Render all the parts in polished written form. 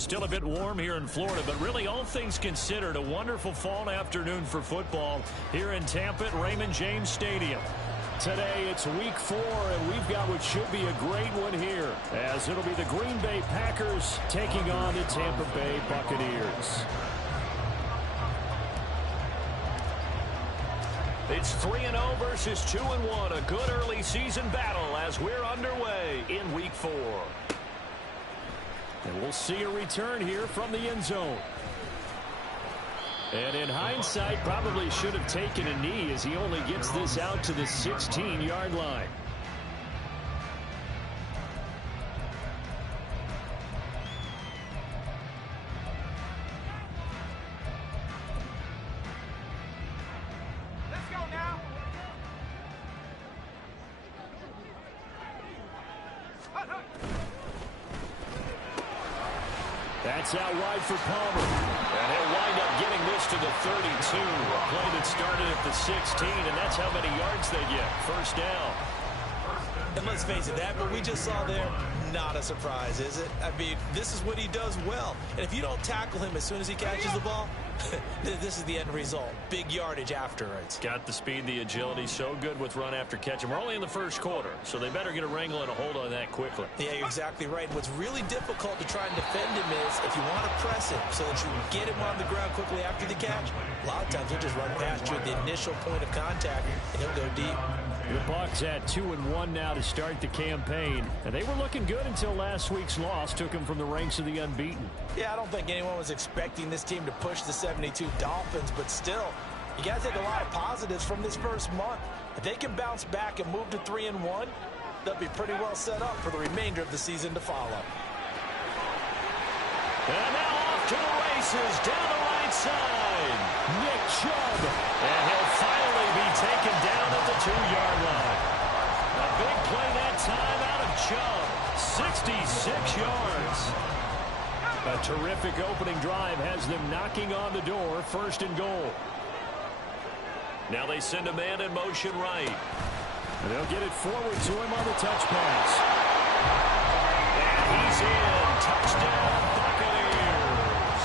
Still a bit warm here in Florida, but really all things considered, a wonderful fall afternoon for football here in Tampa at Raymond James Stadium. Today it's week 4, and we've got what should be a great one here, as it'll be the Green Bay Packers taking on the Tampa Bay Buccaneers. It's 3-0 versus 2-1, a good early season battle as we're underway in week 4. And we'll see a return here from the end zone. And in hindsight, probably should have taken a knee as he only gets this out to the 16-yard line. That's out wide for Palmer. And he'll wind up getting this to the 32. A play that started at the 16, and that's how many yards they get. First down. And let's face it, that what we just saw there, not a surprise, is it? I mean, this is what he does well. And if you don't tackle him as soon as he catches the ball, this is the end result. Big yardage afterwards. Got the speed, the agility, so good with run after catch. And we're only in the first quarter, so they better get a wrangle and a hold on that quickly. Yeah, you're exactly right. What's really difficult to try and defend him is if you want to press him so that you can get him on the ground quickly after the catch, a lot of times he'll just run past you at the initial point of contact, and he'll go deep. The Bucs at 2-1 now to start the campaign. And they were looking good until last week's loss took them from the ranks of the unbeaten. Yeah, I don't think anyone was expecting this team to push the 72 Dolphins, but still, you got to take a lot of positives from this first month. If they can bounce back and move to 3-1, they'll be pretty well set up for the remainder of the season to follow. And now off to the races down the right side. Nick Chubb. And he'll finally be taken down at the 2-yard line. A big play that time out of Chubb. 66 yards. A terrific opening drive has them knocking on the door, 1st and goal. Now they send a man in motion right. And they'll get it forward to him on the touch pass. And he's in. Touchdown, Buccaneers.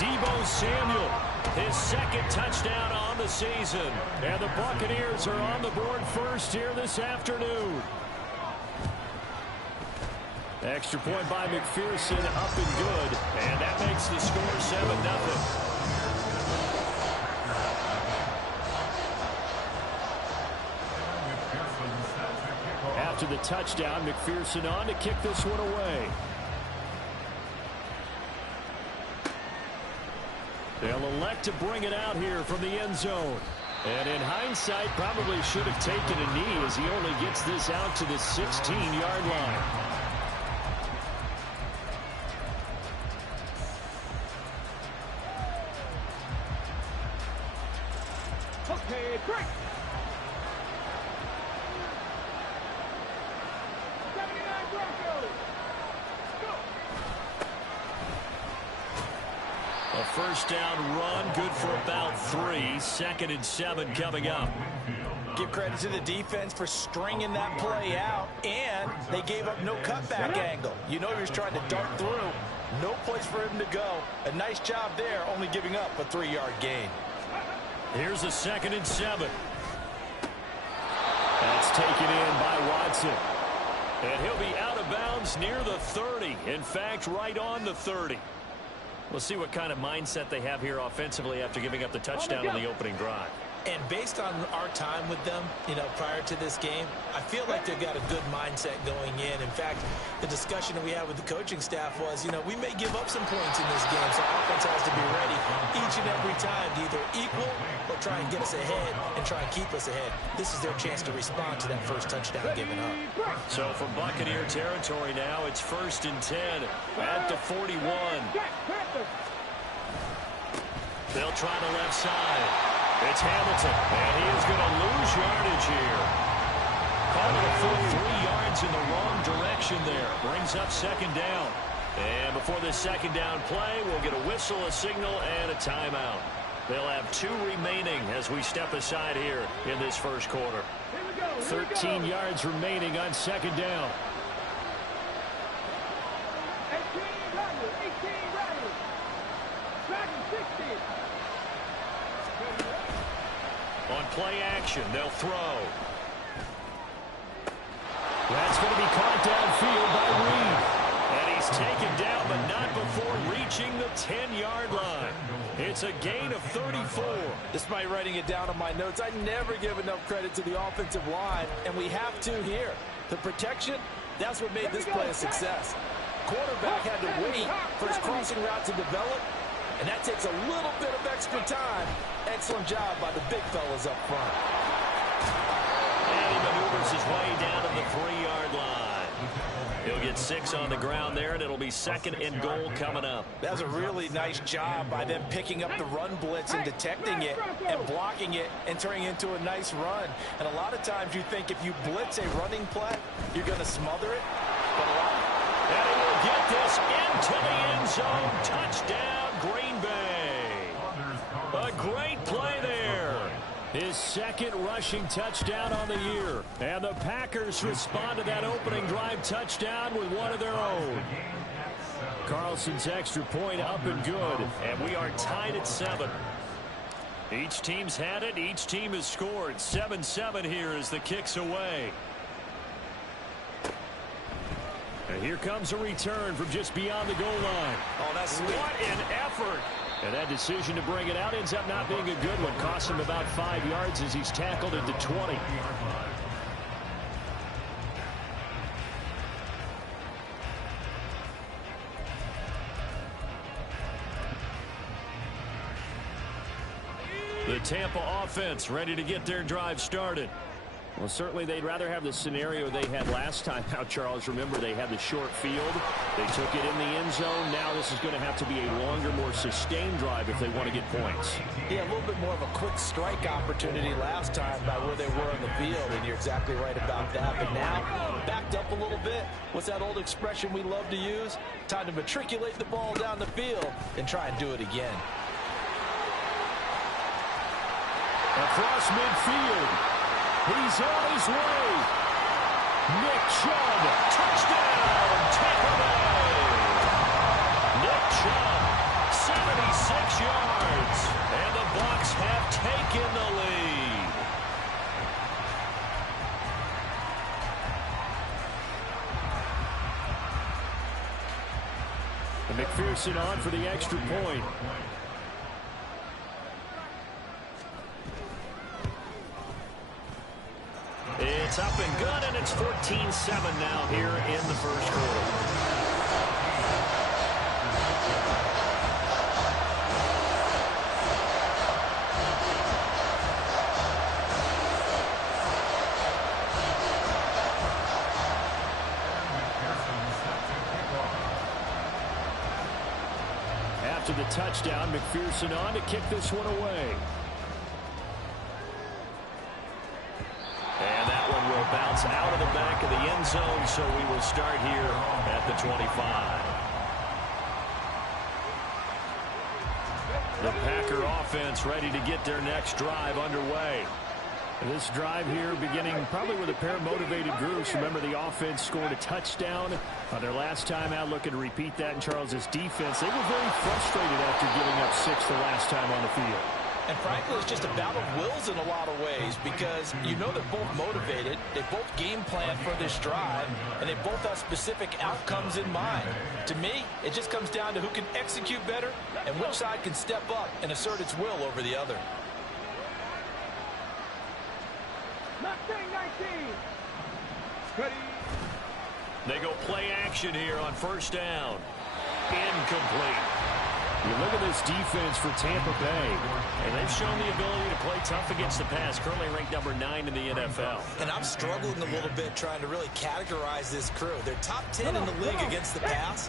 Deebo Samuel, his 2nd touchdown on the season. And the Buccaneers are on the board first here this afternoon. Extra point by McPherson, up and good. And that makes the score 7-0. After the touchdown, McPherson on to kick this one away. They'll elect to bring it out here from the end zone. And in hindsight, probably should have taken a knee as he only gets this out to the 16-yard line. Okay, break. 79 Broncos. Go. A first down run, good for about 3. 2nd and 7 coming up. Give credit to the defense for stringing that play out, and they gave up no cutback angle. You know he was trying to dart through. No place for him to go. A nice job there, only giving up a 3-yard gain. Here's a 2nd and 7. That's taken in by Watson. And he'll be out of bounds near the 30. In fact, right on the 30. We'll see what kind of mindset they have here offensively after giving up the touchdown on the opening drive. And based on our time with them, prior to this game, I feel like they've got a good mindset going in. In fact, the discussion that we had with the coaching staff was, we may give up some points in this game, so offense has to be ready each and every time to either equal or try and get us ahead and try and keep us ahead. This is their chance to respond to that first touchdown given up. So from Buccaneer territory now, it's 1st and 10 at the 41. They'll try the left side. It's Hamilton, and he is going to lose yardage here. Caught a full 3 yards in the wrong direction there. Brings up 2nd down. And before this 2nd down play, we'll get a whistle, a signal, and a timeout. They'll have 2 remaining as we step aside here in this first quarter. 13 yards remaining on 2nd down. 18 18 ready. Dragon 60. On play action, they'll throw. That's going to be caught downfield by Reed. And he's taken down, but not before reaching the 10-yard line. It's a gain of 34. Despite writing it down on my notes, I never give enough credit to the offensive line, and we have to here. The protection, that's what made this play a success. Quarterback had to wait for his crossing route to develop, and that takes a little bit of extra time. Excellent job by the big fellas up front. And he maneuvers his way down to the 3-yard line. He'll get 6 on the ground there, and it'll be 2nd and goal coming up. That's a really nice job by them picking up the run blitz and detecting it and blocking it and turning it into a nice run. And a lot of times you think if you blitz a running play, you're going to smother it. But and he will get this into the end zone. Touchdown, Green Bay. A great play there. His 2nd rushing touchdown on the year. And the Packers respond to that opening drive touchdown with one of their own. Carlson's extra point up and good. And we are tied at 7. Each team's had it. Each team has scored. 7-7 here as the kick's away. And here comes a return from just beyond the goal line. oh, that's sweet. What an effort. And that decision to bring it out ends up not being a good one. Costs him about 5 yards as he's tackled into 20. The Tampa offense ready to get their drive started. Well, certainly they'd rather have the scenario they had last time out, Charles. Remember, they had the short field. They took it in the end zone. Now this is going to have to be a longer, more sustained drive if they want to get points. Yeah, a little bit more of a quick strike opportunity last time by where they were on the field, and you're exactly right about that. But now, backed up a little bit. What's that old expression we love to use? Time to matriculate the ball down the field and try and do it again. Across midfield. He's on his way. Nick Chubb, touchdown, Tampa Bay. Nick Chubb, 76 yards. And the Bucs have taken the lead. And McPherson on for the extra point. It's up and good, and it's 14-7 now here in the first quarter. After the touchdown, McPherson on to kick this one away. Bounce out of the back of the end zone, so we will start here at the 25. The Packer offense ready to get their next drive underway. This drive here beginning probably with a pair of motivated groups. Remember, the offense scored a touchdown on their last time out. Looking to repeat that in Charles's defense. They were very frustrated after giving up 6 the last time on the field. And frankly, it's just a battle of wills in a lot of ways because you know they're both motivated. They both game plan for this drive, and they both have specific outcomes in mind. To me, it just comes down to who can execute better and which side can step up and assert its will over the other. Mustang 19. Ready. They go play action here on first down. Incomplete. You look at this defense for Tampa Bay, and they've shown the ability to play tough against the pass, currently ranked number 9 in the NFL. And I'm struggling a little bit trying to really categorize this crew. They're top 10 in the league against the pass,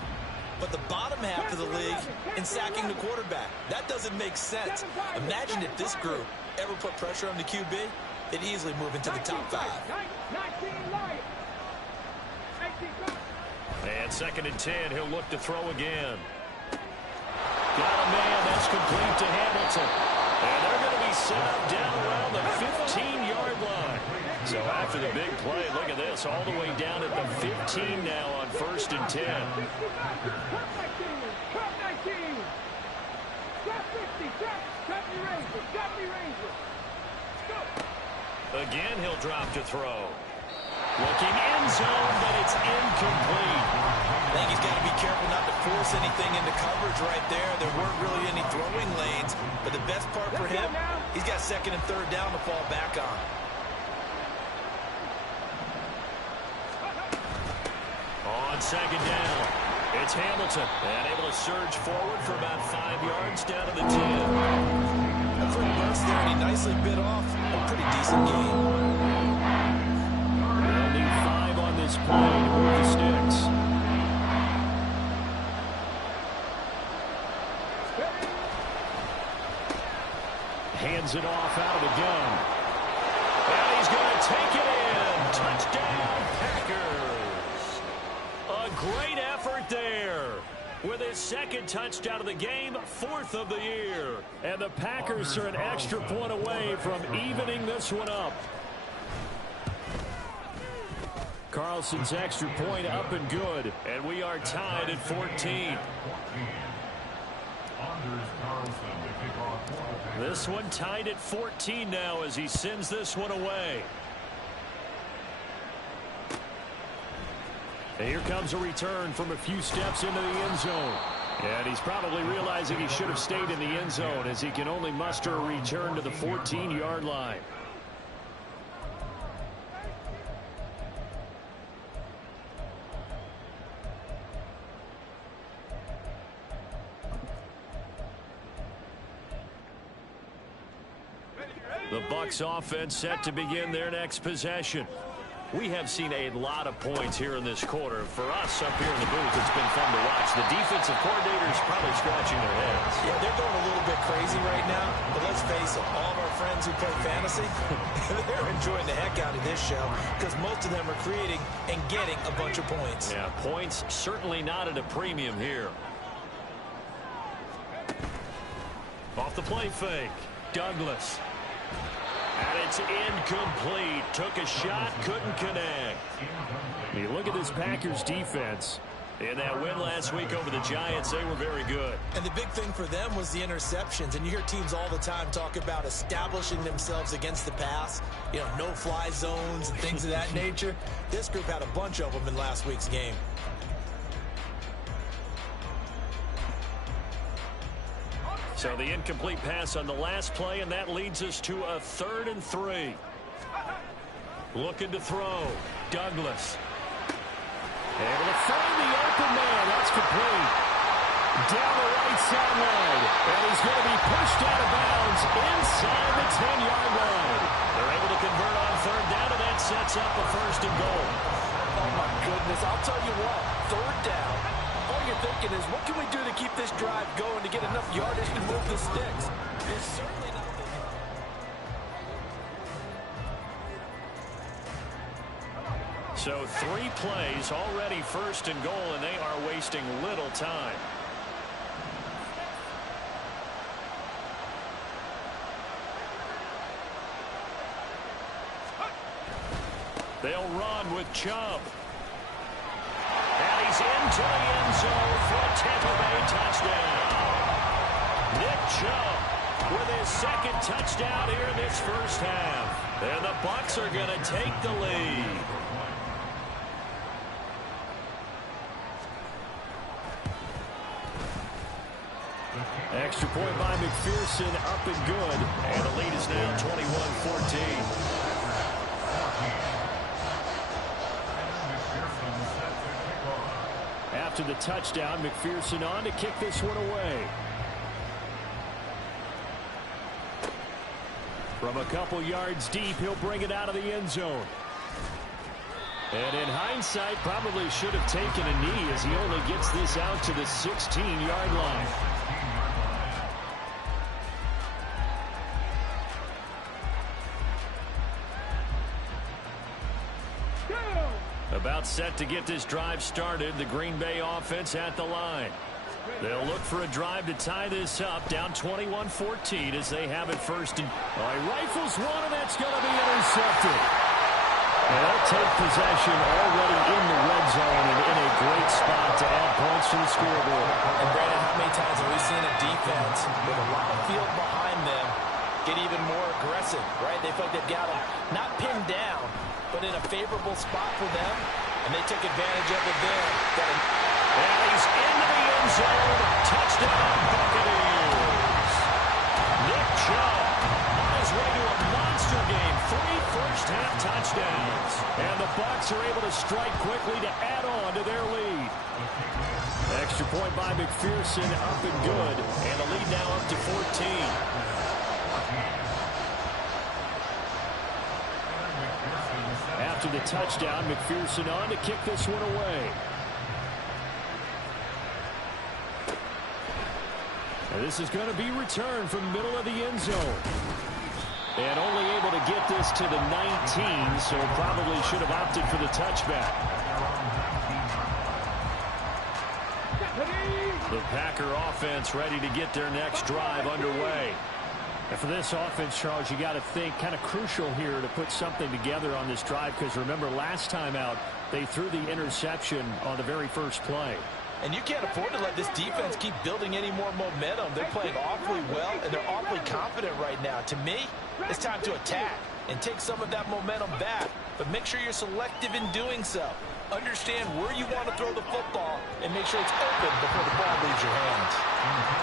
but the bottom half of the league in sacking the quarterback. That doesn't make sense. Imagine if this group ever put pressure on the QB, they'd easily move into the top 5. 19 light. 18 And 2nd and 10, he'll look to throw again. Got a man, that's complete to Hamilton. And they're going to be set up down around the 15-yard line. So after the big play, look at this, all the way down at the 15 now on 1st and 10. Again, he'll drop to throw. Looking end zone, but it's incomplete. I think he's got to be careful not to force anything into coverage right there. There weren't really any throwing lanes, but the best part for him, he's got second and third down to fall back on. On second down, it's Hamilton, and able to surge forward for about 5 yards down to the 10. A quick burst there, and he nicely bit off a pretty decent game. They'll need 5 on this play to move the sticks. Hands it off out of the gun. And he's going to take it in. Touchdown, Packers. A great effort there. With his second touchdown of the game, 4th of the year. And the Packers are an extra point away from evening this one up. Carlson's extra point up and good. And we are tied at 14. This one tied at 14 now as he sends this one away. And here comes a return from a few steps into the end zone. And he's probably realizing he should have stayed in the end zone as he can only muster a return to the 14-yard line. The Bucs offense set to begin their next possession. We have seen a lot of points here in this quarter. For us up here in the booth, it's been fun to watch. The defensive coordinators probably scratching their heads. Yeah, they're going a little bit crazy right now. But let's face it, all of our friends who play fantasy, they're enjoying the heck out of this show because most of them are creating and getting a bunch of points. Yeah, points certainly not at a premium here. Off the play fake, Douglas. And it's incomplete. Took a shot, couldn't connect. You look at this Packers defense. In that win last week over the Giants, they were very good. And the big thing for them was the interceptions. And you hear teams all the time talk about establishing themselves against the pass. You know, no-fly zones and things of that nature. This group had a bunch of them in last week's game. So the incomplete pass on the last play, and that leads us to a 3rd and 3. Looking to throw. Douglas. Able to find the open man. That's complete. Down the right sideline. And he's going to be pushed out of bounds inside the 10-yard line. They're able to convert on 3rd down, and that sets up a 1st and goal. Oh, my goodness. I'll tell you what. 3rd down. All you're thinking is, what can we do to keep this drive going to get enough yardage to move the sticks? It's certainly not. So 3 plays, already 1st and goal, and they are wasting little time. They'll run with Chubb. And he's into the end zone for a Tampa Bay touchdown. Nick Chubb with his 2nd touchdown here in this 1st half. And the Bucs are going to take the lead. Extra point by McPherson, up and good. And the lead is now 21-14. After the touchdown, McPherson on to kick this one away. From a couple yards deep, he'll bring it out of the end zone. And in hindsight, probably should have taken a knee as he only gets this out to the 16-yard line. About set to get this drive started. The Green Bay offense at the line. They'll look for a drive to tie this up. Down 21-14 as they have it 1st and... he rifles one, and that's going to be intercepted. And they'll take possession already in the red zone and in a great spot to add points to the scoreboard. And Brandon, how many times have we seen a defense with a lot of field behind them get even more aggressive, right? They feel like they've got them not pinned down, but in a favorable spot for them, and they took advantage of it there. And he's into the end zone. Touchdown, Buccaneers. Nick Chubb on his way to a monster game. 3 first-half touchdowns. And the Bucs are able to strike quickly to add on to their lead. Extra point by McPherson, up and good. And the lead now up to 14. After the touchdown, McPherson on to kick this one away. And this is going to be returned from the middle of the end zone. And only able to get this to the 19, so probably should have opted for the touchback. The Packer offense ready to get their next drive underway. And for this offense, Charles, you got to think kind of crucial here to put something together on this drive, because remember last time out they threw the interception on the very first play. And you can't afford to let this defense keep building any more momentum. They're playing awfully well, and they're awfully confident right now. To me, it's time to attack and take some of that momentum back. But make sure you're selective in doing so. Understand where you want to throw the football and make sure it's open before the ball leaves your hands.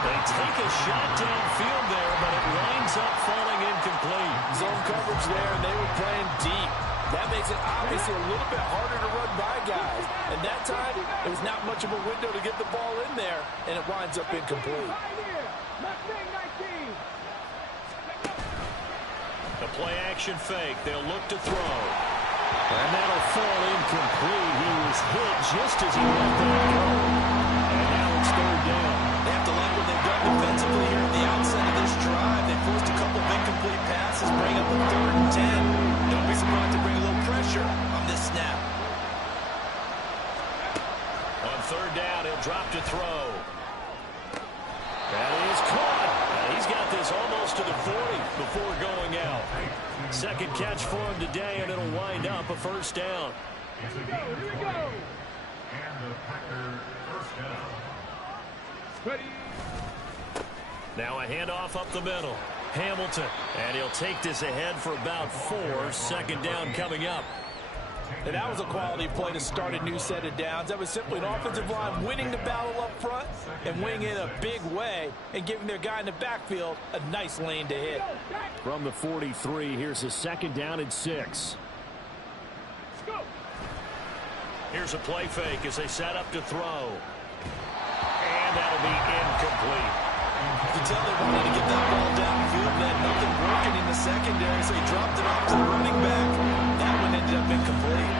They take a shot downfield there, but it winds up falling incomplete. Zone coverage there, and they were playing deep. That makes it obviously a little bit harder to run by guys. And that time, it was not much of a window to get the ball in there, and it winds up incomplete. The play action fake. They'll look to throw. And that'll fall incomplete. He was hit just as he let that go. And now it's third down. They have to like what they've done defensively here at the outset of this drive. They forced a couple of incomplete passes, bring up a 3rd and 10. Don't be surprised to bring a little pressure on this snap. On 3rd down, he'll drop to throw. That is caught. He's got this almost to the 40 before going out. Second catch for him today, and it'll wind up a 1st down. Here we go. And the Packer 1st down. Ready. Now a handoff up the middle. Hamilton, and he'll take this ahead for about 4. 2nd down coming up. And that was a quality play to start a new set of downs. That was simply an offensive line winning the battle up front and winning it a big way and giving their guy in the backfield a nice lane to hit. From the 43, here's a 2nd down and 6. Here's a play fake as they set up to throw. And that'll be incomplete. You can tell they wanted to get that ball downfield. They had nothing working in the secondary, so he dropped it off to the running back. That one ended up incomplete.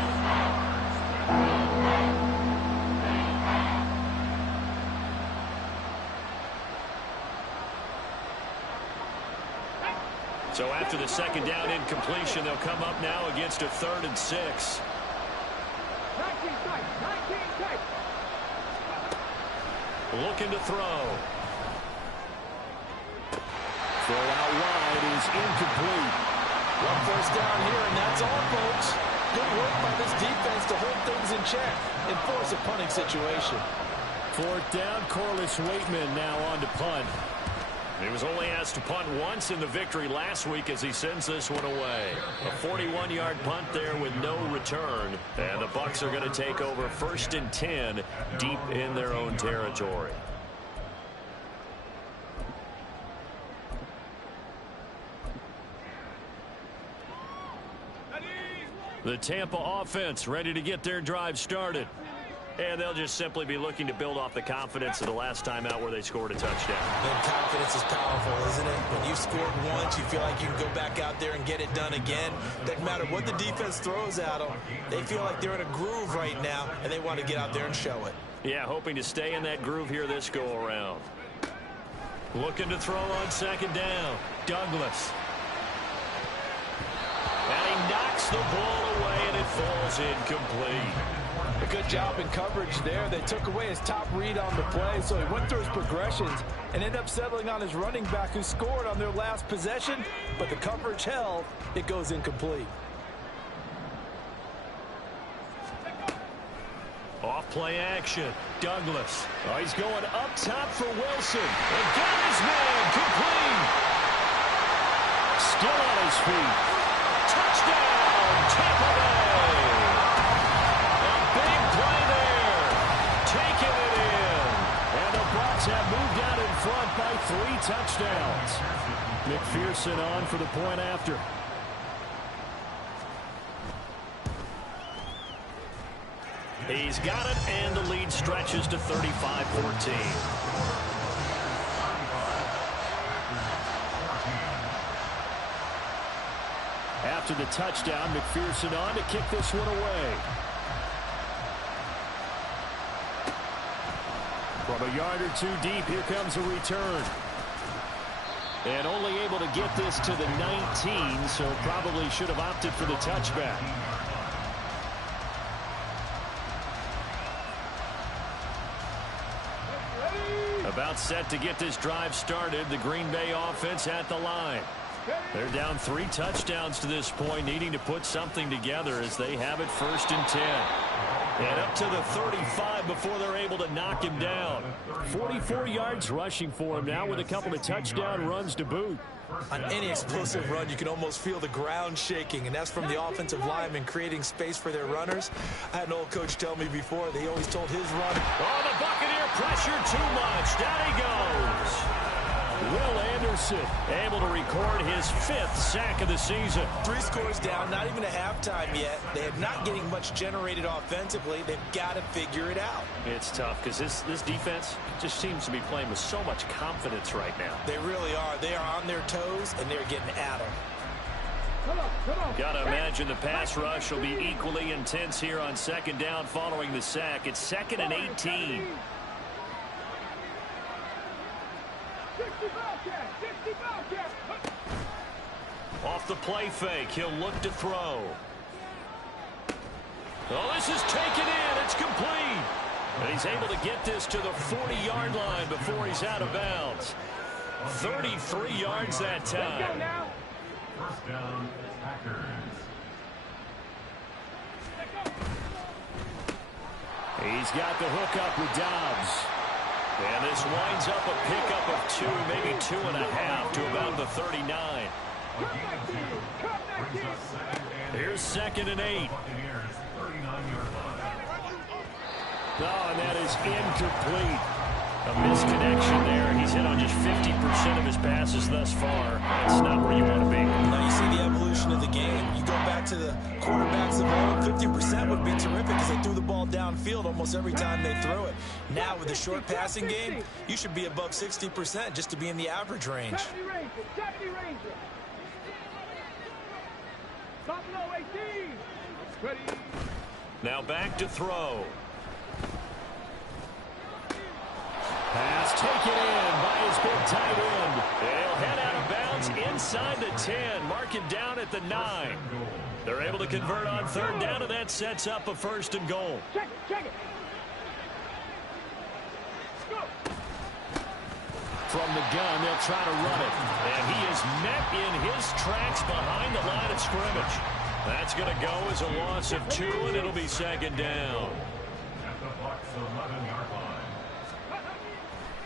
So after the 2nd down incompletion, they'll come up now against a 3rd and 6. 19 tight. Looking to throw. Throw out wide is incomplete. 1 first down here, and that's all, folks. Good work by this defense to hold things in check and force a punting situation. 4th down, Corliss Waitman now on to punt. He was only asked to punt once in the victory last week as he sends this one away. A 41-yard punt there with no return. And the Bucs are going to take over 1st and 10 deep in their own territory. The Tampa offense ready to get their drive started. And they'll just simply be looking to build off the confidence of the last time out where they scored a touchdown. And confidence is powerful, isn't it? When you scored once, you feel like you can go back out there and get it done again. Doesn't matter what the defense throws at them. They feel like they're in a groove right now, and they want to get out there and show it. Yeah, hoping to stay in that groove here this go-around. Looking to throw on 2nd down. Douglas. And he knocks the ball away, and it falls incomplete. A good job in coverage there. They took away his top read on the play, so he went through his progressions and ended up settling on his running back who scored on their last possession, but the coverage held. It goes incomplete. Off play action. Douglas. Oh, he's going up top for Wilson. And got his man complete. Still on his feet. Touchdown, Tampa Bay. A big play there. Taking it in. And the Bucs have moved out in front by 3 touchdowns. McPherson on for the point after. He's got it, and the lead stretches to 35-14. After the touchdown, McPherson on to kick this one away. From a yard or 2 deep, here comes a return. And only able to get this to the 19, so probably should have opted for the touchback. About set to get this drive started. The Green Bay offense at the line. They're down 3 touchdowns to this point, needing to put something together as they have it 1st and 10. And up to the 35 before they're able to knock him down. 44 yards rushing for him now with a couple of touchdown runs to boot. On any explosive run, you can almost feel the ground shaking, and that's from the offensive linemen creating space for their runners. I had an old coach tell me before, they always told his run. Oh, the Buccaneer pressure too much. Down he goes. Will Anderson able to record his 5th sack of the season. 3 scores down, not even a halftime yet. They are not getting much generated offensively. They've got to figure it out. It's tough because this defense just seems to be playing with so much confidence right now. They really are. They are on their toes, and they're getting at them. Got to imagine the pass rush will be equally intense here on 2nd down following the sack. It's 2nd and 18. Off the play fake, he'll look to throw. Oh, this is taken in. It's complete. And he's able to get this to the 40-yard line before he's out of bounds. 33 yards that time. 1st down, Packers. He's got the hook up with Dobbs. And this winds up a pickup of 2, maybe 2.5 to about the 39. Here's 2nd and 8. Oh, and that is incomplete. A misconnection there. He's hit on just 50% of his passes thus far. That's not where you want to be. Now you see the evolution of the game. You go back to the quarterbacks of old, 50% would be terrific because they threw the ball downfield almost every time they threw it. Now with the short passing game, you should be above 60% just to be in the average range. Now back to throw. Pass taken in by his big tight end. They'll head out of bounds inside the 10. Mark him down at the 9. They're able to convert on 3rd down, and that sets up a 1st and goal. Check it. From the gun, they'll try to run it. And he is met in his tracks behind the line of scrimmage. That's going to go as a loss of 2, and it'll be 2nd down. At the Bucs 11-yard line.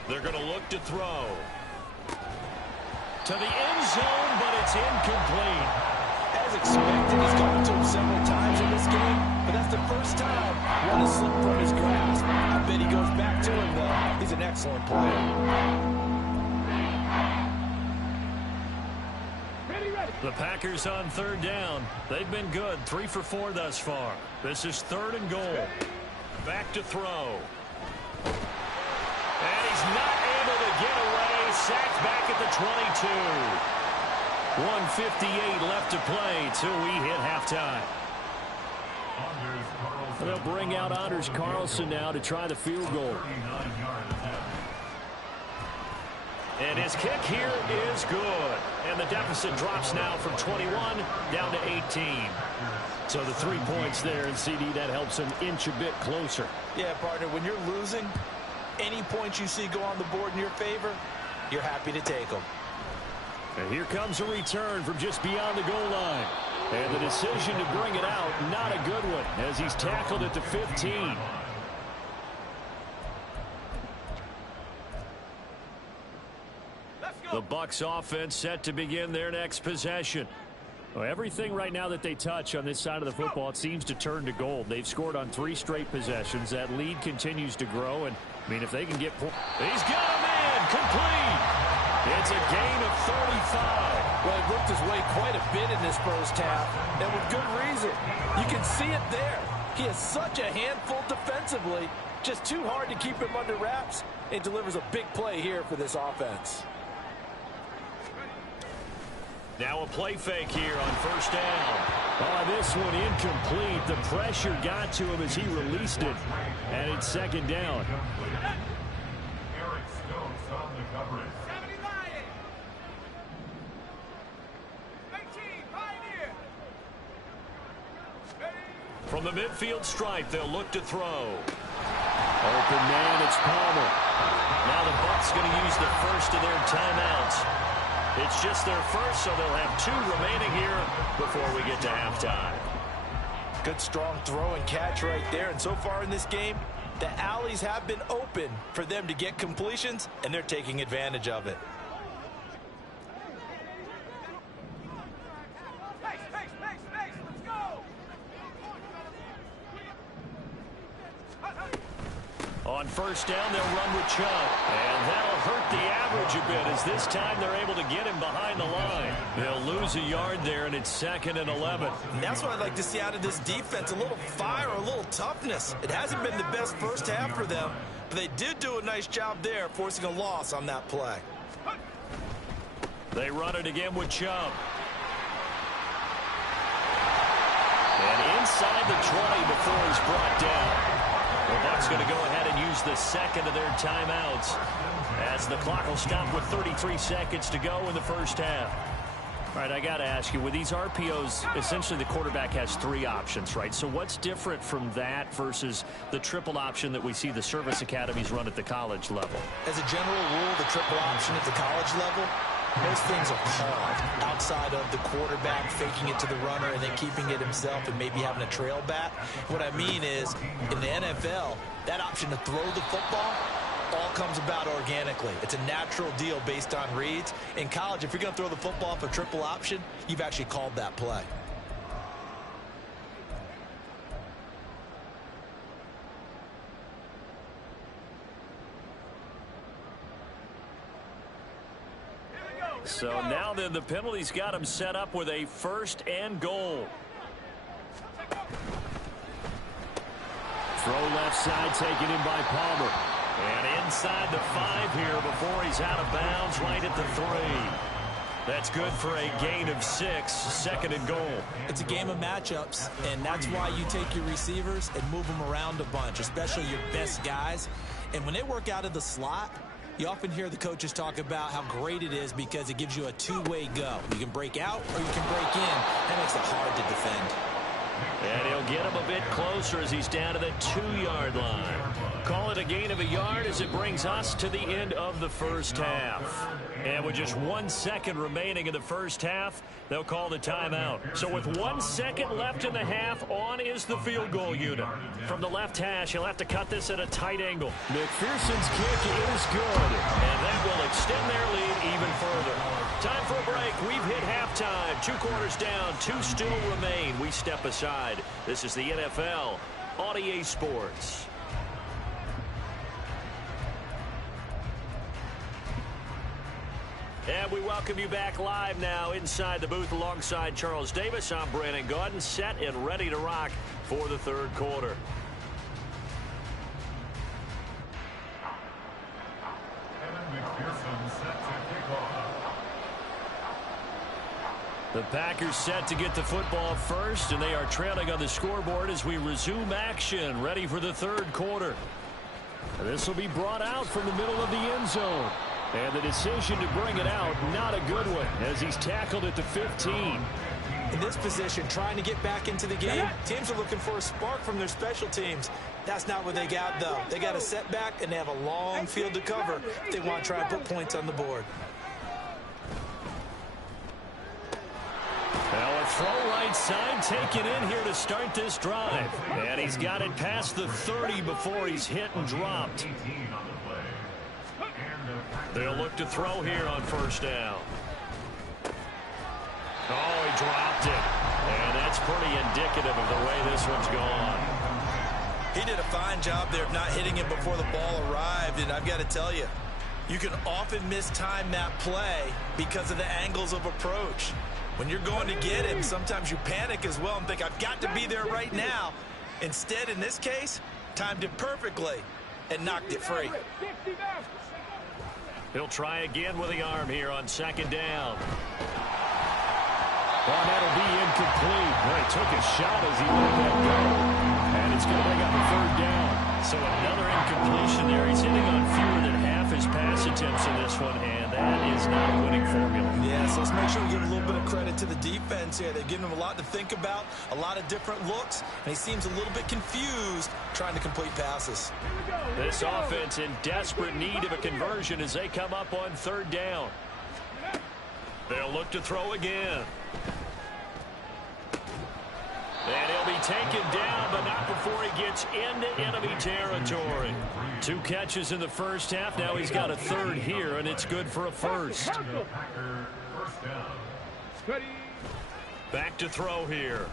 They're going to look to throw. To the end zone, but it's incomplete. As expected, he's gone to him several times in this game, but that's the first time one has slipped from his grasp. I bet he goes back to him, though. He's an excellent player. The Packers on 3rd down. They've been good, 3 for 4 thus far. This is 3rd and goal. Back to throw. And he's not able to get away. Sacked back at the 22. 1:58 left to play till we hit halftime. They'll bring out Anders Carlson now to try the field goal. And his kick here is good. And the deficit drops now from 21 down to 18. So the 3 points there, and CD, that helps him inch a bit closer. Yeah, partner, when you're losing, any points you see go on the board in your favor, you're happy to take them. And here comes a return from just beyond the goal line. And the decision to bring it out, not a good one, as he's tackled at the 15. The Bucs offense set to begin their next possession. Well, everything right now that they touch on this side of the football, it seems to turn to gold. They've scored on 3 straight possessions. That lead continues to grow. And, I mean, if they can get... He's got him in! Complete! It's a gain of 35. Well, he worked his way quite a bit in this first half, and with good reason. You can see it there. He has such a handful defensively. Just too hard to keep him under wraps, and delivers a big play here for this offense. Now a play fake here on first down. Oh, this one incomplete. The pressure got to him as he released it. And it's second down. Eric Stokes on the coverage. From the midfield stripe, they'll look to throw. Open man, it's Palmer. Now the Bucs going to use the first of their timeouts. It's just their first, so they'll have 2 remaining here before we get to halftime. Good strong throw and catch right there. And so far in this game, the alleys have been open for them to get completions, and they're taking advantage of it. On first down, they'll run with Chubb. And that'll hurt the average a bit as this time they're able to get him behind the line. They'll lose a yard there, and it's 2nd and 11. And that's what I'd like to see out of this defense, a little fire, a little toughness. It hasn't been the best first half for them, but they did do a nice job there, forcing a loss on that play. They run it again with Chubb. And inside the 20 before he's brought down. The Bucs going to go ahead and use the second of their timeouts as the clock will stop with 33 seconds to go in the first half. All right, I got to ask you, with these RPOs, essentially the quarterback has 3 options, right? So what's different from that versus the triple option that we see the service academies run at the college level? As a general rule, the triple option at the college level, most things are called outside of the quarterback faking it to the runner and then keeping it himself and maybe having a trail back. What I mean is, in the NFL, that option to throw the football all comes about organically. It's a natural deal based on reads. In college, if you're going to throw the football for triple option, you've actually called that play. So now then the penalty's got him set up with a 1st and goal. Throw left side taken in by Palmer. And inside the 5 here before he's out of bounds right at the 3. That's good for a gain of 6, 2nd and goal. It's a game of matchups, and that's why you take your receivers and move them around a bunch, especially your best guys. And when they work out of the slot, you often hear the coaches talk about how great it is because it gives you a 2-way go. You can break out or you can break in. That makes it hard to defend. And he'll get him a bit closer as he's down to the 2-yard line. Call it a gain of a yard as it brings us to the end of the first half. And with just 1 second remaining in the first half, they'll call the timeout. So with 1 second left in the half, on is the field goal unit. From the left hash, he'll have to cut this at a tight angle. McPherson's kick is good. And that will extend their lead even further. Time for a break. We've hit halftime. 2 quarters down, 2 still remain. We step aside. This is the NFL on EA Sports. And we welcome you back live now inside the booth alongside Charles Davis. I'm Brandon Gaudin, set and ready to rock for the 3rd quarter. The Packers set to get the football first, and they are trailing on the scoreboard as we resume action, ready for the 3rd quarter. This will be brought out from the middle of the end zone. And the decision to bring it out, not a good one, as he's tackled at the 15. In this position, trying to get back into the game, teams are looking for a spark from their special teams. That's not what they got, though. They got a setback, and they have a long field to cover if they want to try and put points on the board. Now a throw right side taken in here to start this drive. And he's got it past the 30 before he's hit and dropped. They'll look to throw here on first down. Oh, he dropped it. And that's pretty indicative of the way this one's gone. He did a fine job there of not hitting it before the ball arrived, and I've got to tell you, you can often mistime that play because of the angles of approach. When you're going to get him, sometimes you panic as well and think, I've got to be there right now. Instead, in this case, timed it perfectly and knocked it free. He'll try again with the arm here on second down. Well, that'll be incomplete. Well, he took a shot as he let that go. And it's going to bring up a third down. So another incompletion there. He's hitting on fewer than half his pass attempts in this one, and that is not a winning formula. Yeah, so let's make sure we give a little bit of credit to the defense here. They've given him a lot to think about, a lot of different looks, and he seems a little bit confused trying to complete passes. This offense in desperate need of a conversion as they come up on third down. They'll look to throw again. And he'll be taken down, but not before he gets into enemy territory. 2 catches in the first half. Now he's got a third here, and it's good for a first. Back to throw here.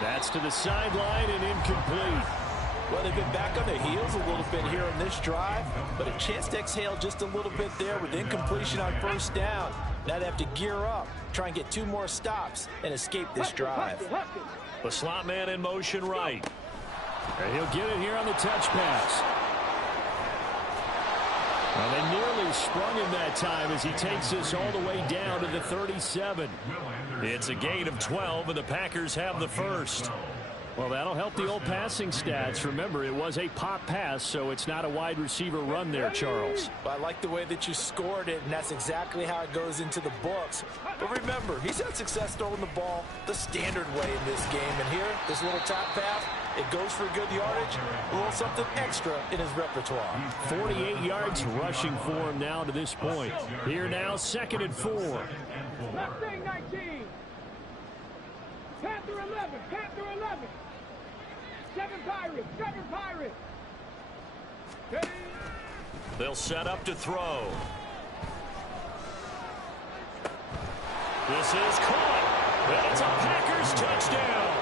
That's to the sideline and incomplete. Well, they've been back on their heels a little bit here on this drive, but a chance to exhale just a little bit there with incompletion on first down. Now they have to gear up, try and get 2 more stops, and escape this drive. The slot man in motion right. And he'll get it here on the touch pass. Well, they nearly sprung him that time as he takes this all the way down to the 37. It's a gain of 12, and the Packers have the first. Well, that'll help the old passing stats. Remember, it was a pop pass, so it's not a wide receiver run there, Charles. I like the way that you scored it, and that's exactly how it goes into the books. But remember, he's had success throwing the ball the standard way in this game. And here, this little top pass, it goes for good yardage, a little something extra in his repertoire. 48 yards rushing for him now to this point. Here now, 2nd and 4. Mustang 19. Panther 11. Panther 11. 7 Pirates. 7 Pirates. Ready? They'll set up to throw. This is caught. And it's a Packers touchdown.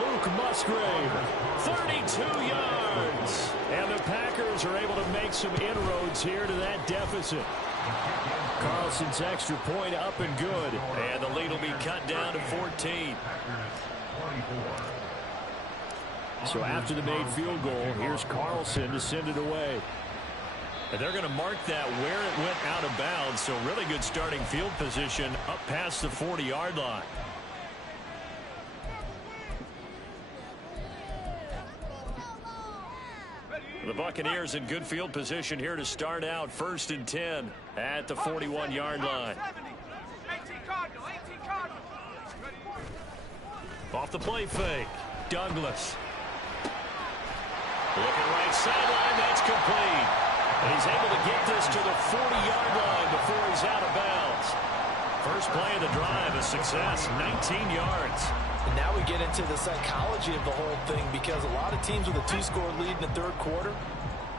Luke Musgrave, 32 yards. And the Packers are able to make some inroads here to that deficit. Carlson's extra point up and good. And the lead will be cut down to 14. So after the made field goal, here's Carlson to send it away. And they're going to mark that where it went out of bounds. So really good starting field position up past the 40-yard line. The Buccaneers in good field position here to start out 1st and 10 at the 41-yard line. Off the play fake, Douglas. Looking right sideline, that's complete. And he's able to get this to the 40-yard line before he's out of bounds. First play of the drive, a success, 19 yards. And now we get into the psychology of the whole thing, because a lot of teams with a 2-score lead in the third quarter,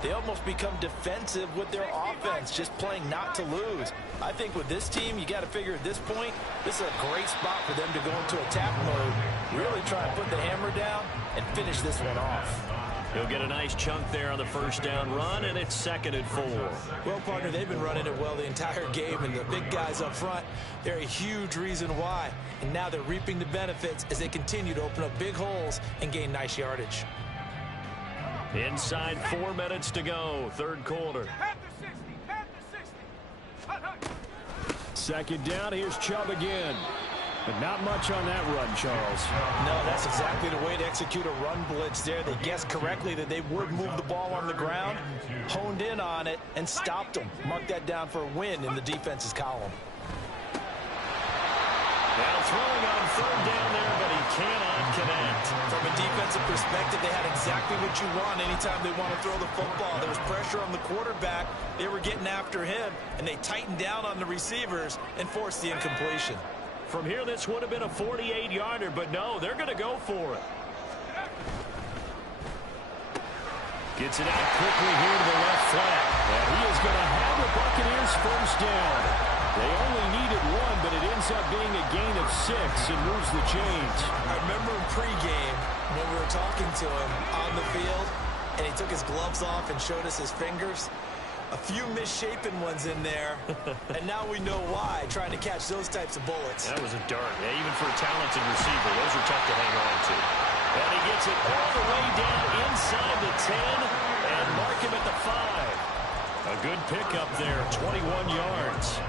they almost become defensive with their offense, just playing not to lose. I think with this team, you got to figure at this point, this is a great spot for them to go into attack mode, really try and put the hammer down and finish this one off. He'll get a nice chunk there on the first down run, and it's 2nd and 4. Well, partner, they've been running it well the entire game, and the big guys up front, they're a huge reason why. And now they're reaping the benefits as they continue to open up big holes and gain nice yardage. Inside 4 minutes to go, third quarter. Second down, here's Chubb again. But not much on that run, Charles. No, that's exactly the way to execute a run blitz there. They guessed correctly that they would move the ball on the ground, honed in on it, and stopped them. Mark that down for a win in the defense's column. Now throwing on third down there, but he cannot connect. From a defensive perspective, they had exactly what you want anytime they want to throw the football. There was pressure on the quarterback. They were getting after him, and they tightened down on the receivers and forced the incompletion. From here, this would have been a 48-yarder, but no, they're going to go for it. Gets it out quickly here to the left flat. And he is going to have the Buccaneers first down. They only needed one, but it ends up being a gain of 6 and moves the chains. I remember in pregame when we were talking to him on the field, and he took his gloves off and showed us his fingers. A few misshapen ones in there, and now we know why, trying to catch those types of bullets. That was a dart. Yeah, even for a talented receiver, those are tough to hang on to. And he gets it all the way down inside the 10 and mark him at the 5. A good pickup there, 21 yards.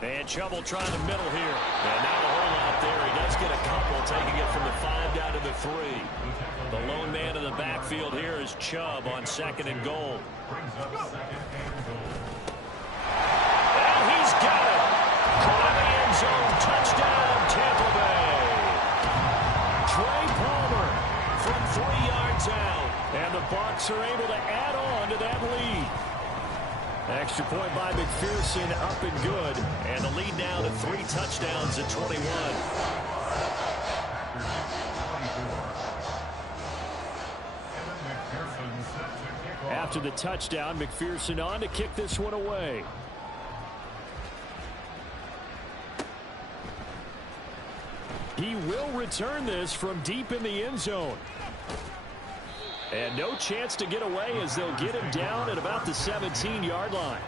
And Chubb trying the middle here. And not a whole lot there. He does get a couple, taking it from the 5 down to the 3. The lone man in the backfield here is Chubb on 2nd and goal. And he's got it. Caught in the end zone. Touchdown, Tampa Bay. Trey Palmer from 3 yards out. And the Bucs are able to add on to that lead. Extra point by McPherson, up and good. And the lead now to 3 touchdowns at 21. After the touchdown, McPherson on to kick this one away. He will return this from deep in the end zone. And no chance to get away as they'll get him down at about the 17-yard line.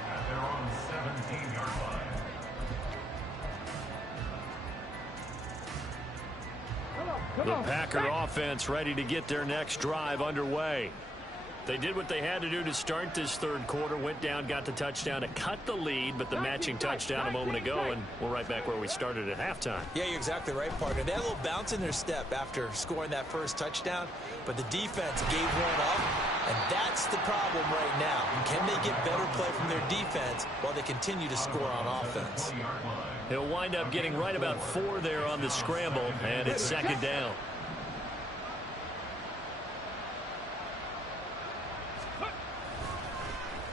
The Packer offense ready to get their next drive underway. They did what they had to do to start this third quarter, went down, got the touchdown to cut the lead, but the matching touchdown a moment ago, and we're right back where we started at halftime. Yeah, you're exactly right, partner. They had a little bounce in their step after scoring that first touchdown, but the defense gave one up, and that's the problem right now. Can they get better play from their defense while they continue to score on offense? He'll wind up getting right about 4 there on the scramble, and it's 2nd down.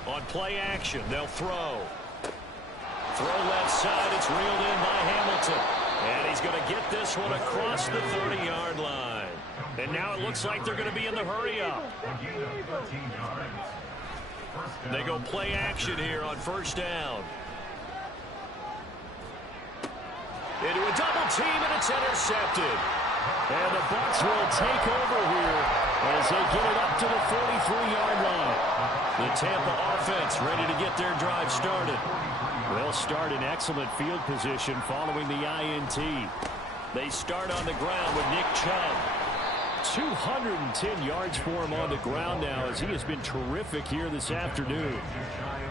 On play action, they'll throw. Throw left side, it's reeled in by Hamilton. And he's going to get this one across the 30-yard line. And now it looks like they're going to be in the hurry-up. They go play action here on 1st down. Into a double team, and it's intercepted. And the Bucs will take over here as they get it up to the 43-yard line. The Tampa offense ready to get their drive started. They'll start in excellent field position following the INT. They start on the ground with Nick Chubb. 210 yards for him on the ground now as he has been terrific here this afternoon.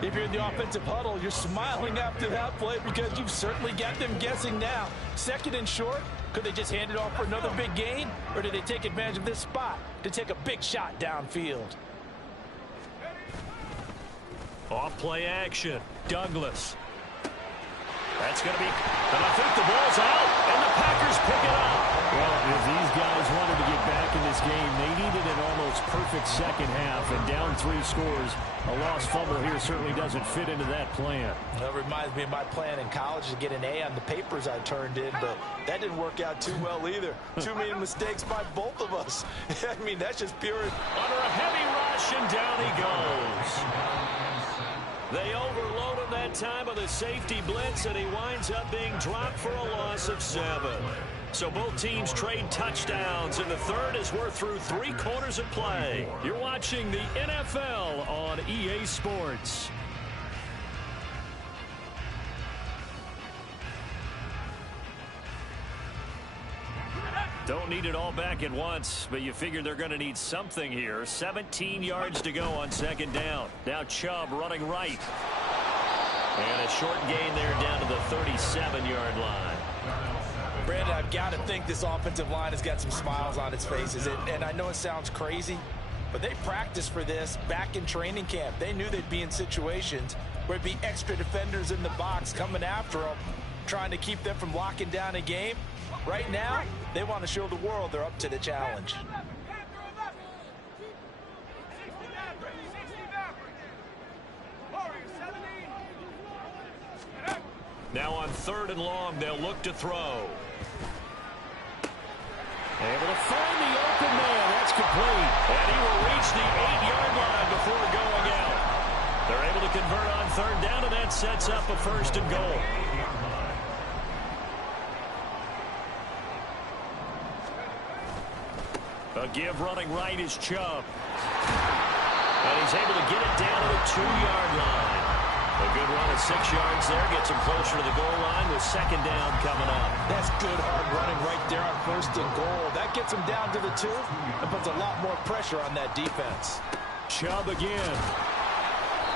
If you're in the offensive huddle, you're smiling after that play because you've certainly got them guessing now. 2nd and short, could they just hand it off for another big gain? Or did they take advantage of this spot to take a big shot downfield? Off play action, Douglas. That's going to be, and I think the ball's out, and the Packers pick it up. Well, if these guys wanted to get back in this game, they needed an almost perfect second half, and down 3 scores. A lost fumble here certainly doesn't fit into that plan. That reminds me of my plan in college to get an A on the papers I turned in, but that didn't work out too well either. Too many mistakes by both of us. I mean, that's just pure. Under a heavy rush, and down he goes. They overload him that time with a safety blitz, and he winds up being dropped for a loss of 7. So both teams trade touchdowns in the third as we're through 3 quarters of play. You're watching the NFL on EA Sports. Don't need it all back at once, but you figure they're going to need something here. 17 yards to go on 2nd down. Now Chubb running right. And a short gain there down to the 37-yard line. Brandon, I've got to think this offensive line has got some smiles on its faces. And I know it sounds crazy, but they practiced for this back in training camp. They knew they'd be in situations where it'd be extra defenders in the box coming after them, trying to keep them from locking down a game. Right now, they want to show the world they're up to the challenge. Warriors Now on 3rd and long, they'll look to throw. Able to find the open man. That's complete. And he will reach the 8-yard line before going out. They're able to convert on 3rd down, and that sets up a 1st and goal. A give running right is Chubb. And he's able to get it down to the 2-yard line. A good run of 6 yards there. Gets him closer to the goal line with 2nd down coming up. That's good hard running right there on 1st and goal. That gets him down to the 2 and puts a lot more pressure on that defense. Chubb again.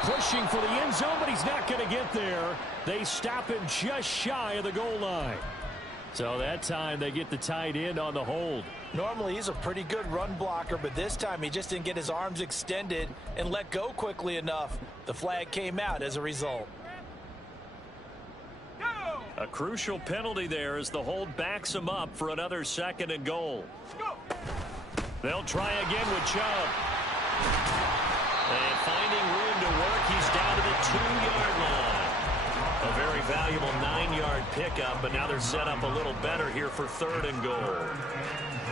Pushing for the end zone, but he's not going to get there. They stop him just shy of the goal line. So that time they get the tight end on the hold. Normally he's a pretty good run blocker, but this time he just didn't get his arms extended and let go quickly enough. The flag came out as a result. A crucial penalty there as the hold backs him up for another 2nd and goal. They'll try again with Chubb. And finding room to work, he's down to the 2-yard line. A very valuable 9-yard pickup, but now they're set up a little better here for 3rd and goal.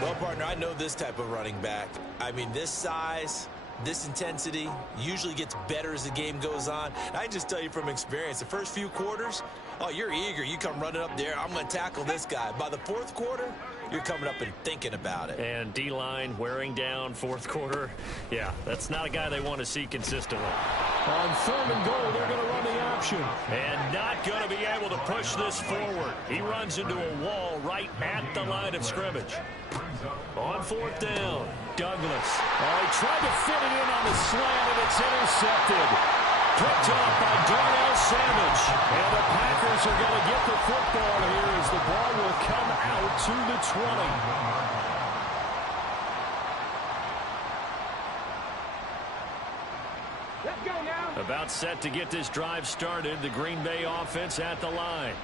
Well, partner, I know this type of running back. I mean, this size, this intensity usually gets better as the game goes on. And I just tell you from experience, the first few quarters, oh, you're eager. You come running up there, I'm going to tackle this guy. By the 4th quarter, you're coming up and thinking about it. And D-line wearing down 4th quarter. Yeah, that's not a guy they want to see consistently. On 3rd and goal, they're going to run the option. And not going to be able to push this forward. He runs into a wall right at the line of scrimmage. On 4th down, Douglas. Oh, he tried to fit it in on the slant, and it's intercepted. Picked up by Darnell Savage. And the Packers are going to get the football here as the ball will come out to the 20. Let's go now. About set to get this drive started. The Green Bay offense at the line.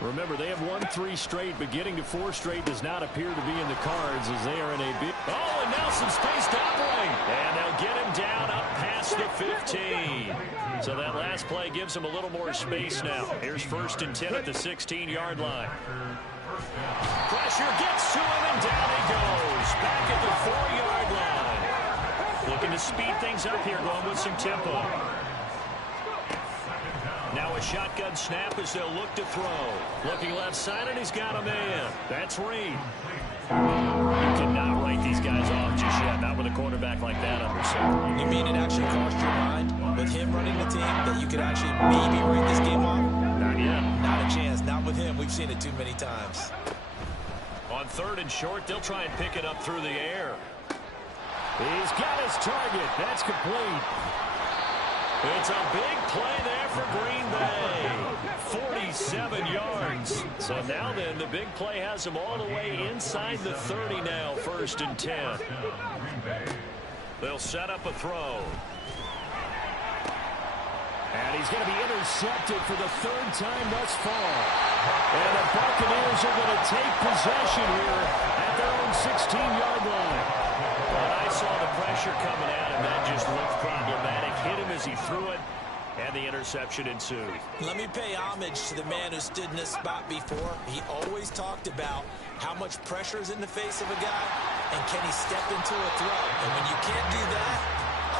Remember, they have won 3 straight, but getting to 4 straight does not appear to be in the cards as they are in a big... Oh, and now some space to operate. And they'll get him down up past the 15. So that last play gives him a little more space now. Here's 1st and 10 at the 16-yard line. Pressure gets to him, and down he goes. Back at the 4-yard line. Looking to speed things up here, going with some tempo. Now a shotgun snap as they'll look to throw. Looking left side, and he's got a man. That's Reed. You cannot write these guys off just yet, not with a quarterback like that under center. You mean it actually crossed your mind with him running the team that you could actually maybe write this game off? Not yet. Not a chance. Not with him. We've seen it too many times. On 3rd and short, they'll try and pick it up through the air. He's got his target. That's complete. It's a big play there for Green Bay. 47 yards. So now then, the big play has him all the way inside the 30 now, 1st and 10. They'll set up a throw. And he's going to be intercepted for the 3rd time thus far. And the Buccaneers are going to take possession here at their own 16-yard line. But I saw the pressure coming at him. That just looked problematic. Hit him as he threw it, and the interception ensued. Let me pay homage to the man who stood in this spot before. He always talked about how much pressure is in the face of a guy, and can he step into a throw. And when you can't do that,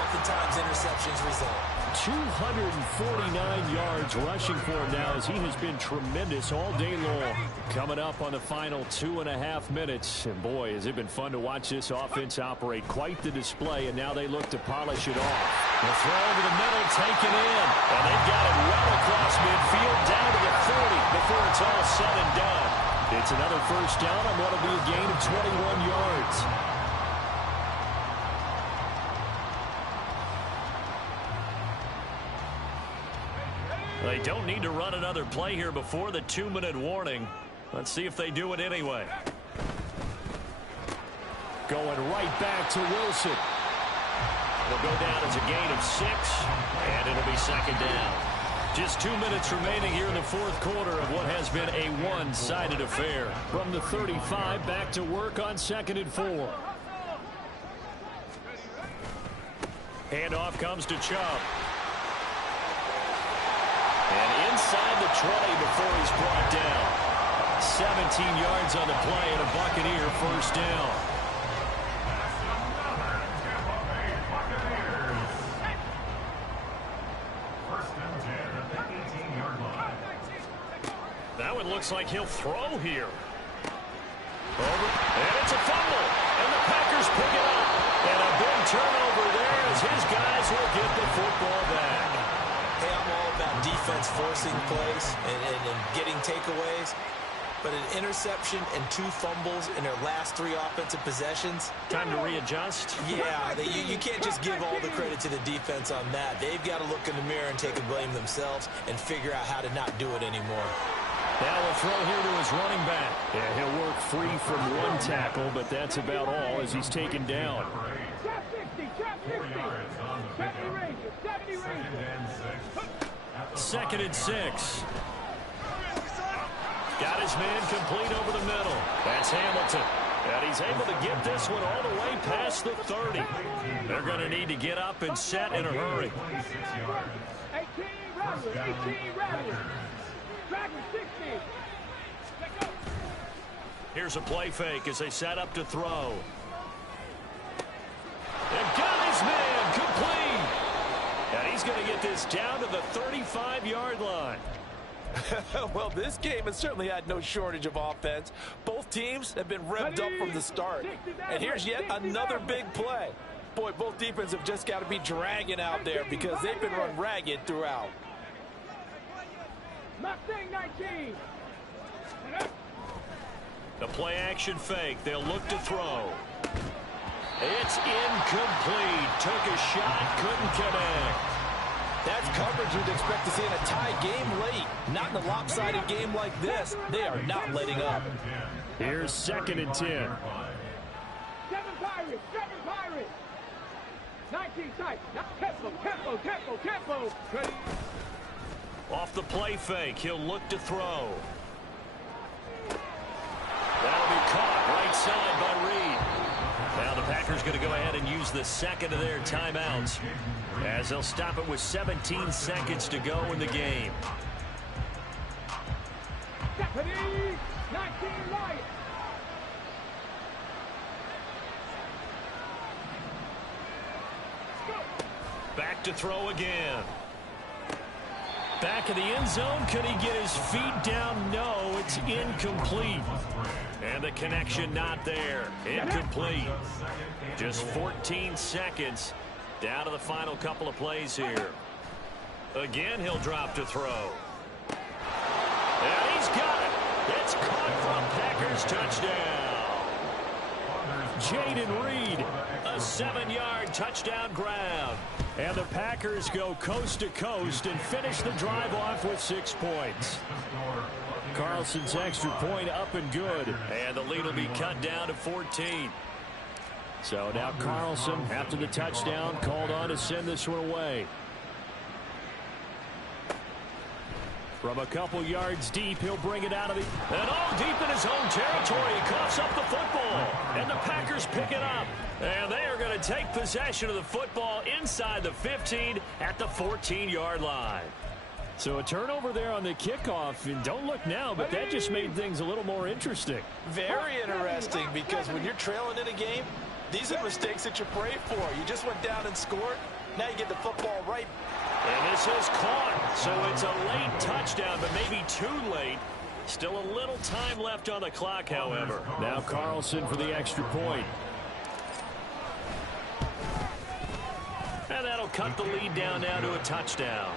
oftentimes interceptions result. 249 yards rushing for him now as he has been tremendous all day long. Coming up on the final 2.5 minutes. And boy, has it been fun to watch this offense operate. Quite the display, and now they look to polish it off. The throw over the middle taken in. And they've got it well across midfield down to the 30 before it's all said and done. It's another 1st down on what will be a gain of 21 yards. They don't need to run another play here before the 2-minute warning. Let's see if they do it anyway. Going right back to Wilson. It'll go down as a gain of 6, and it'll be 2nd down. Just 2 minutes remaining here in the 4th quarter of what has been a one-sided affair. From the 35, back to work on 2nd and 4. Handoff comes to Chubb. And inside the before he's brought down. 17 yards on the play and a Buccaneer first down. That one looks like he'll throw here. Over, and it's a fumble, and the Packers pick it up. And a big turnover there as his guys will get the football back. Hey, I'm all about defense forcing plays and getting takeaways. But an interception and 2 fumbles in their last 3 offensive possessions. Time to readjust. Yeah, you can't just give all the credit to the defense on that. They've got to look in the mirror and take the blame themselves and figure out how to not do it anymore. Now we'll throw here to his running back. Yeah, he'll work free from 1 tackle, but that's about all as he's taken down. Trap 60, trap 60. 70 Rangers, 70 Rangers. Second and 6. Got his man complete over the middle. That's Hamilton. And he's able to get this one all the way past the 30. They're going to need to get up and set in a hurry. 18 Rattlers, 18 Rattlers. Dragon 60. Here's a play fake as they set up to throw. And got his man complete. And he's going to get this down to the 35-yard line. Well, this game has certainly had no shortage of offense. Both teams have been revved up from the start. And here's yet another big play. Boy, both defenses have just got to be dragging out there because they've been run ragged throughout. Mustang 19. The play action fake. They'll look to throw. It's incomplete. Took a shot, couldn't connect. That's coverage you'd expect to see in a tie game late. Not in a lopsided game like this. They are not letting up. Here's second and 10. 7 Pirates, 7 Pirates. 19 tight. Tempo. Ready. Off the play fake, he'll look to throw. That'll be caught right side by Reed. Now the Packers going to go ahead and use the second of their timeouts as they'll stop it with 17 seconds to go in the game. Deputy 19 right. Back to throw again. Back of the end zone. Could he get his feet down? No, it's incomplete. And the connection not there. Incomplete. Just 14 seconds down to the final couple of plays here. Again, he'll drop to throw. And he's got it. It's caught from Packers touchdown. Jaden Reed, a 7-yard touchdown grab. And the Packers go coast to coast and finish the drive off with 6 points. Carlson's extra point up and good. And the lead will be cut down to 14. So now Carlson, after the touchdown, called on to send this one away. From a couple yards deep, he'll bring it out of the... And all deep in his own territory, he coughs up the football. And the Packers pick it up. And they are going to take possession of the football inside the 15 at the 14-yard line. So a turnover there on the kickoff. And don't look now, but that just made things a little more interesting. Very interesting, because when you're trailing in a game, these are mistakes that you pray for. You just went down and scored. Now you get the football right. And this is caught. So it's a late touchdown, but maybe too late. Still a little time left on the clock, however. Now Carlson for the extra point. And that'll cut the lead down now to a touchdown.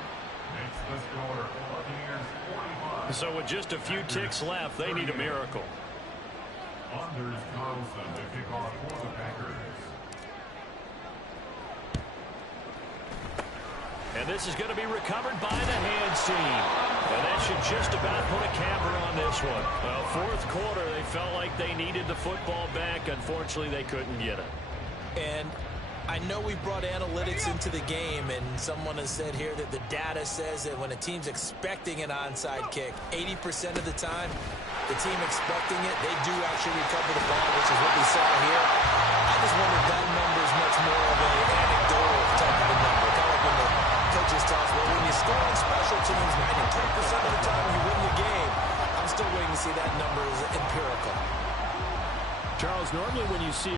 So with just a few ticks left, they need a miracle. Anders Carlson to kick off for the Packers. And this is going to be recovered by the hands team. And that should just about put a capper on this one. Well, fourth quarter, they felt like they needed the football back. Unfortunately, they couldn't get it. And I know we brought analytics into the game, and someone has said here that the data says that when a team's expecting an onside kick, 80% of the time, the team expecting it, they do actually recover the ball, which is what we saw here. I just wonder if that number is much more of an anecdotal type of a number. Kind of like when the coaches tell us, well, when you score on special teams, 93% of the time you still waiting to see that number is empirical. Charles, normally when you see